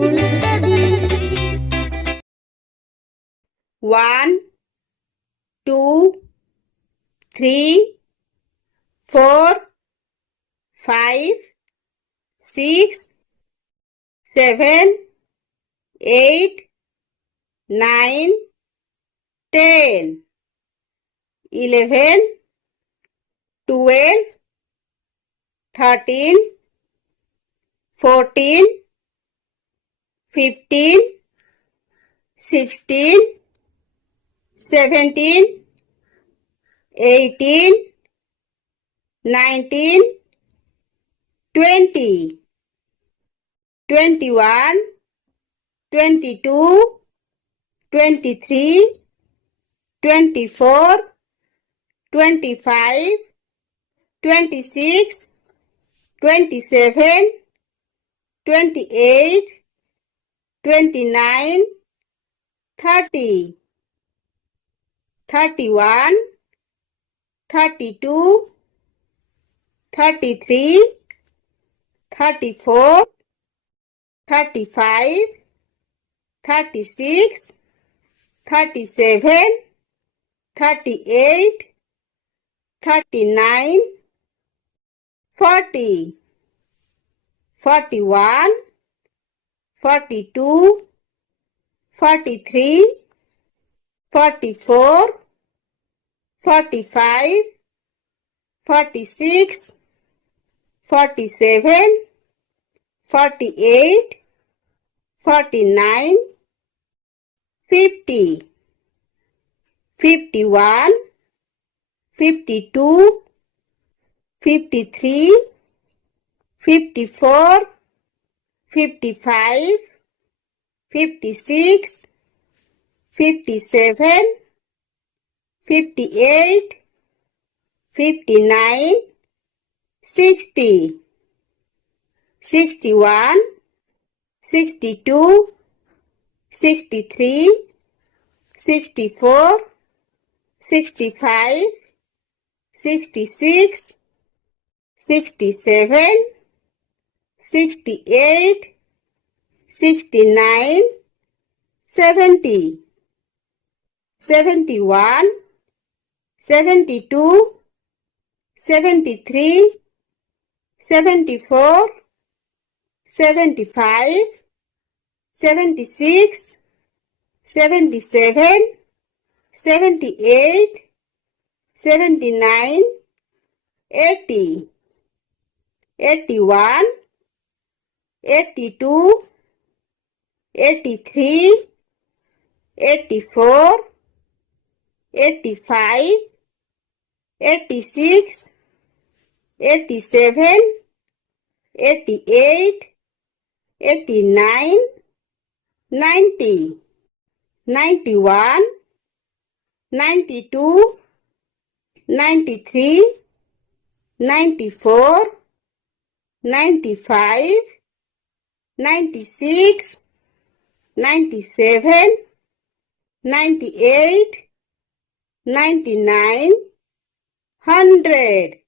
to study. 1, 2, 3, 4, 5, 6, 7, 8, 9, 10, 11, 12, 13, 14, 15, 16, 17, 18, 19, 20, 21, 22, 23, 24, 25, 26, 27, 28, 29, 30, 31, 32, 33, 34, 35, 36, 37, 38, 39, 40, 41, 42, 43, 44, 45, 46, 47, 48, 49, 50, 51, 52, 53, 54, 55, 56, 57, 58, 59, 60, 61, 62, 63, 64, 65, 66, 67, 68, 69, 70, 71, 72, 73, 74, 75, 76, 77, 78, 79, 80, 81, 82, 83, 84, 85, 86, 87, 88, 89, 90, 91, 92, 93, 94, 95, 96, 97, 98, 99, 100.